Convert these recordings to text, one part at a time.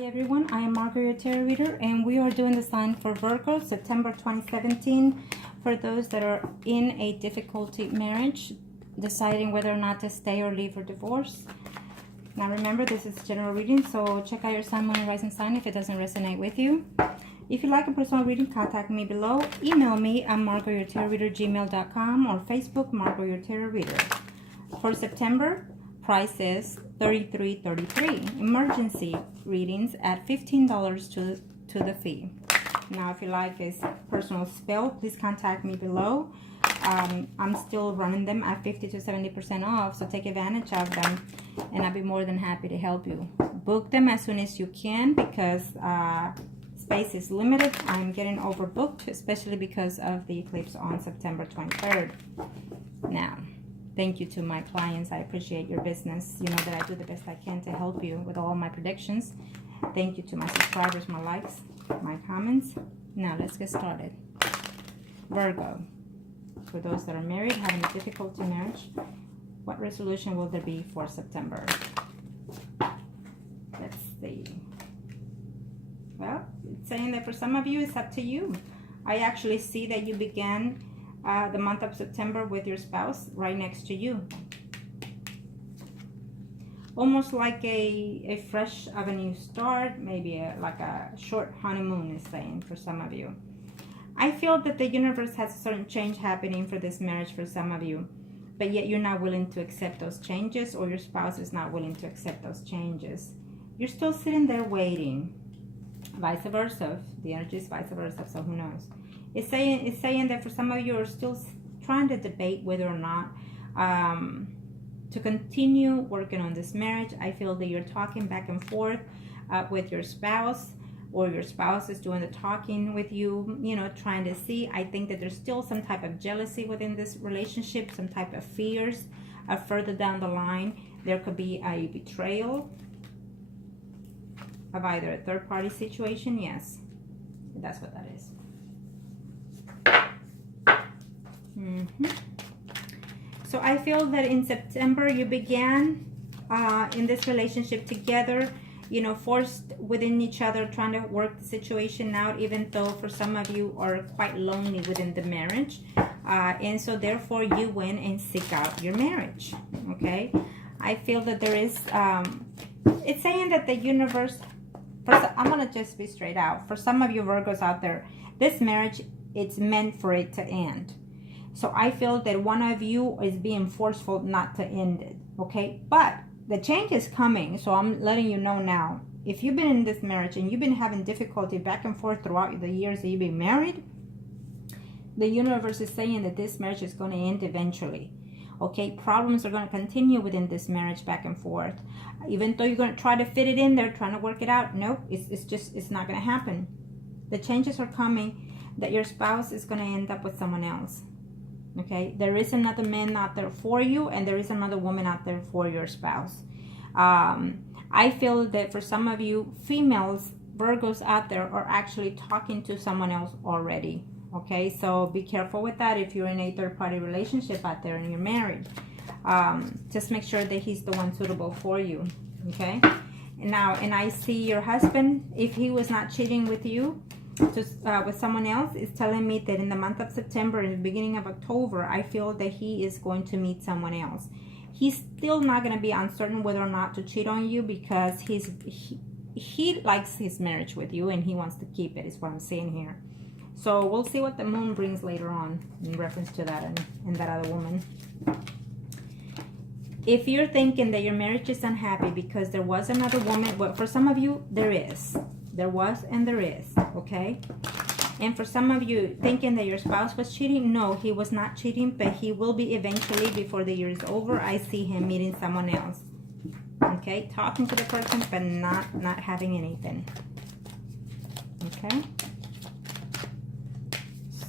Hi everyone, I am Margourtarotreader and we are doing the sign for Virgo, September 2017. For those that are in a difficulty marriage, deciding whether or not to stay or leave or divorce. Now remember, this is general reading, so check out your sun, moon, and rising sign if it doesn't resonate with you. If you'd like a personal reading, contact me below. Email me at margourtarotreader@gmail.com or Facebook, Margourtarotreader. For September, price is $33.33. Emergency readings at $15 to the fee. Now, if you like a personal spell, please contact me below. I'm still running them at 50 to 70% off, so take advantage of them, and I'll be more than happy to help you. Book them as soon as you can because space is limited. I'm getting overbooked, especially because of the eclipse on September 23rd. Now, thank you to my clients. I appreciate your business. You know that I do the best I can to help you with all my predictions. Thank you to my subscribers, my likes, my comments. Now let's get started. Virgo, for those that are married, having a difficulty marriage, what resolution will there be for September? Let's see. Well, it's saying that for some of you, it's up to you. I actually see that you began the month of September with your spouse right next to you. Almost like a fresh avenue start, maybe like a short honeymoon is saying for some of you. I feel that the universe has a certain change happening for this marriage for some of you, but yet you're not willing to accept those changes, or your spouse is not willing to accept those changes. You're still sitting there waiting. Vice versa. The energy is vice versa, so who knows? It's saying that for some of you are still trying to debate whether or not to continue working on this marriage. I feel that you're talking back and forth with your spouse, or your spouse is doing the talking with you, you know, trying to see. I think that there's still some type of jealousy within this relationship, some type of fears. Further down the line, there could be a betrayal of either a third-party situation. Yes, that's what that is. So I feel that in September you began in this relationship together, you know, forced within each other, trying to work the situation out, even though for some of you are quite lonely within the marriage. And so therefore you went and seek out your marriage. Okay, I feel that there is, it's saying that the universe, I'm going to just be straight out. For some of you Virgos out there, this marriage, it's meant for it to end. So I feel that one of you is being forceful not to end it, okay? But the change is coming, so I'm letting you know now. If you've been in this marriage and you've been having difficulty back and forth throughout the years that you've been married, the universe is saying that this marriage is going to end eventually, okay? Problems are going to continue within this marriage back and forth. Even though you're going to try to fit it in there, trying to work it out, nope, it's not going to happen. The changes are coming that your spouse is going to end up with someone else. Okay, there is another man out there for you, and there is another woman out there for your spouse. I feel that for some of you females, Virgos out there, are actually talking to someone else already. Okay, so be careful with that if you're in a third-party relationship out there and you're married. Just make sure that he's the one suitable for you. Okay, and I see your husband, if he was not cheating with you, with someone else, is telling me that in the month of September and the beginning of October, I feel that he is going to meet someone else. He's still not going to be uncertain whether or not to cheat on you, because he likes his marriage with you and he wants to keep it, is what I'm saying here. So we'll see what the moon brings later on in reference to that and that other woman. If you're thinking that your marriage is unhappy because there was another woman, well, for some of you there is. There was and there is, okay? And for some of you thinking that your spouse was cheating, no, he was not cheating, but he will be eventually before the year is over. I see him meeting someone else, okay? Talking to the person, but not having anything, okay?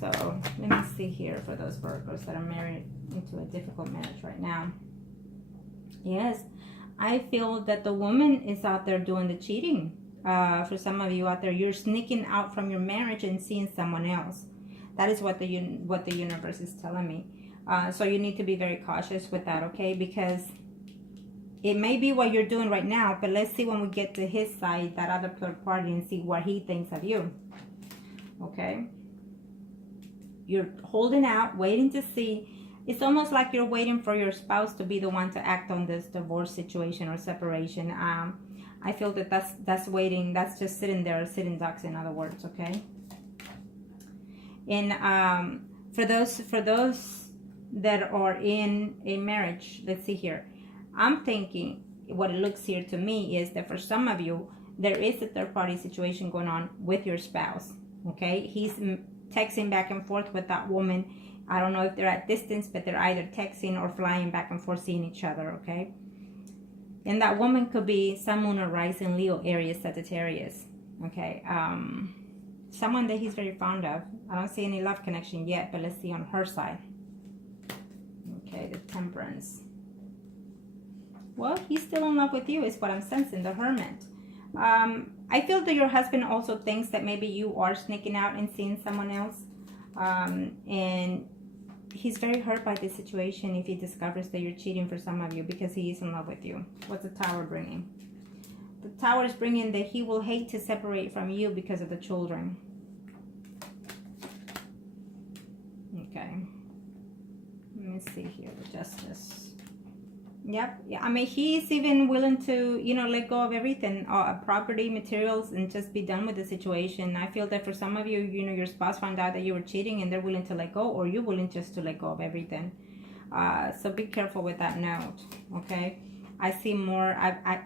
So let me see here for those Virgos that are married into a difficult marriage right now. Yes, I feel that the woman is out there doing the cheating. For some of you out there, you're sneaking out from your marriage and seeing someone else. That is what the universe is telling me. So you need to be very cautious with that, okay? Because It may be what you're doing right now, but let's see when we get to his side, that other third party, and see what he thinks of you. Okay? You're holding out, waiting to see. It's almost like you're waiting for your spouse to be the one to act on this divorce situation or separation. I feel that that's waiting. That's just sitting there, sitting ducks, in other words. Okay. And for those that are in a marriage, let's see here. I'm thinking what it looks here to me is that for some of you, there is a third party situation going on with your spouse. Okay. He's texting back and forth with that woman. I don't know if they're at distance, but they're either texting or flying back and forth, seeing each other, okay? And that woman could be Sun, Moon, or Rising, Leo, Aries, Sagittarius, okay? Someone that he's very fond of. I don't see any love connection yet, but let's see on her side. Okay, the Temperance. Well, he's still in love with you is what I'm sensing, the Hermit. I feel that your husband also thinks that maybe you are sneaking out and seeing someone else. And he's very hurt by this situation if he discovers that you're cheating for some of you, because he is in love with you. What's the Tower bringing? The Tower is bringing that he will hate to separate from you because of the children. Okay. Let me see here, the Justice. Yep. Yeah. I mean, he's even willing to, let go of everything, property, materials, and just be done with the situation. I feel that for some of you, your spouse found out that you were cheating and they're willing to let go, or you're willing just to let go of everything. So be careful with that note. Okay. I see more.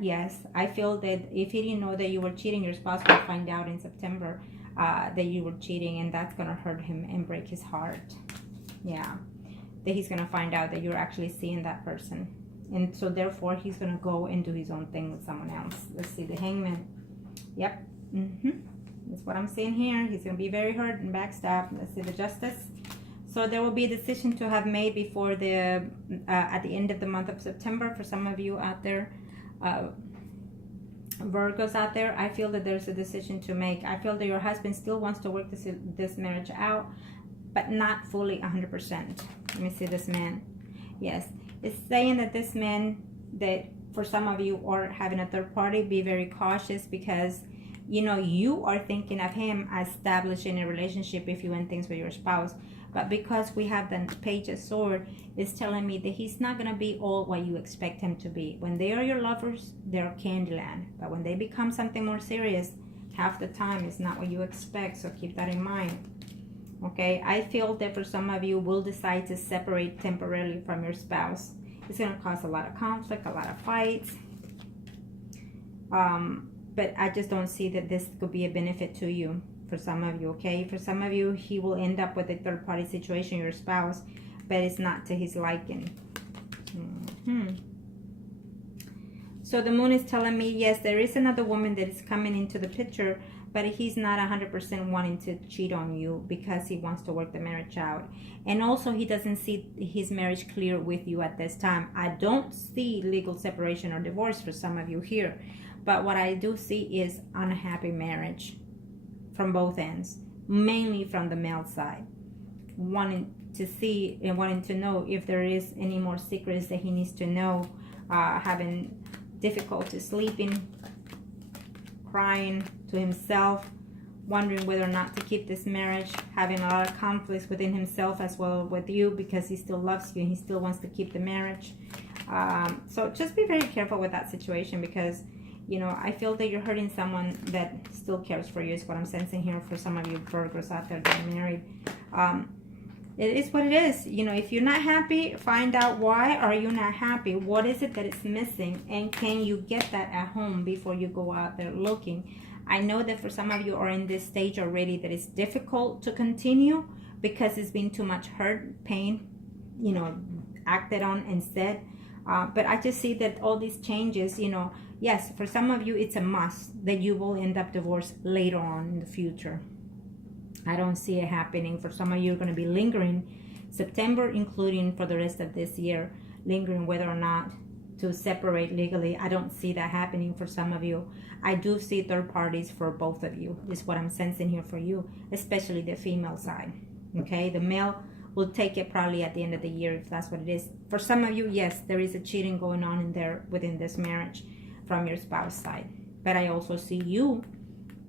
Yes, I feel that if he didn't know that you were cheating, your spouse will find out in September that you were cheating, and that's going to hurt him and break his heart. Yeah. That he's going to find out that you're actually seeing that person. And so therefore, he's going to go and do his own thing with someone else. Let's see, the Hangman. Yep. That's what I'm seeing here. He's going to be very hurt and backstabbed. Let's see, the Justice. So there will be a decision to have made before the at the end of the month of September for some of you out there. Virgos out there, I feel that there's a decision to make. I feel that your husband still wants to work this marriage out, but not fully 100%. Let me see this man. Yes. It's saying that this man, that for some of you are having a third party, be very cautious, because you are thinking of him establishing a relationship if you end things with your spouse. But because we have the Page of Swords, it's telling me that he's not going to be all what you expect him to be. When they are your lovers, they're Candyland. But when they become something more serious, half the time it's not what you expect. So keep that in mind. Okay, I feel that for some of you will decide to separate temporarily from your spouse. It's going to cause a lot of conflict, a lot of fights. But I just don't see that this could be a benefit to you for some of you, okay? For some of you, he will end up with a third-party situation, your spouse, but it's not to his liking. So the Moon is telling me, yes, there is another woman that is coming into the picture, but he's not 100% wanting to cheat on you because he wants to work the marriage out. And also, he doesn't see his marriage clear with you at this time. I don't see legal separation or divorce for some of you here. But what I do see is unhappy marriage from both ends, mainly from the male side. Wanting to see and wanting to know if there is any more secrets that he needs to know, having difficulty sleeping, crying to himself, wondering whether or not to keep this marriage, having a lot of conflicts within himself as well with you, because he still loves you and he still wants to keep the marriage. So just be very careful with that situation, because I feel that you're hurting someone that still cares for you, is what I'm sensing here for some of you Virgos out there that are married. It is what it is. If you're not happy, find out why are you not happy. What is it that is missing? And can you get that at home before you go out there looking? I know that for some of you are in this stage already that it's difficult to continue because it's been too much hurt, pain, acted on and said. But I just see that all these changes, yes, for some of you, it's a must that you will end up divorced later on in the future. I don't see it happening. For some of you, you're going to be lingering September, including for the rest of this year, lingering whether or not to separate legally. I don't see that happening for some of you. I do see third parties for both of you, is what I'm sensing here for you, especially the female side. Okay, the male we'll take it probably at the end of the year if that's what it is. For some of you, yes, there is a cheating going on in there within this marriage from your spouse side. But I also see you,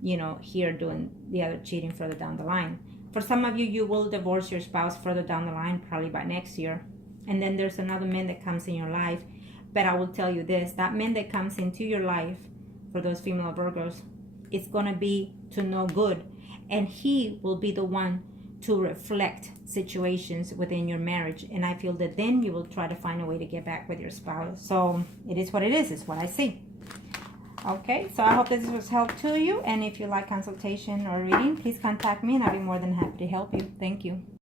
you know, here doing the other cheating further down the line. For some of you, you will divorce your spouse further down the line, probably by next year. And then there's another man that comes in your life. But I will tell you this, that man that comes into your life, for those female Virgos, it's going to be to no good. And he will be the one to reflect situations within your marriage. And I feel that then you will try to find a way to get back with your spouse. So it is what it is what I see. Okay, so I hope this was help to you. And if you like consultation or reading, please contact me and I'll be more than happy to help you. Thank you.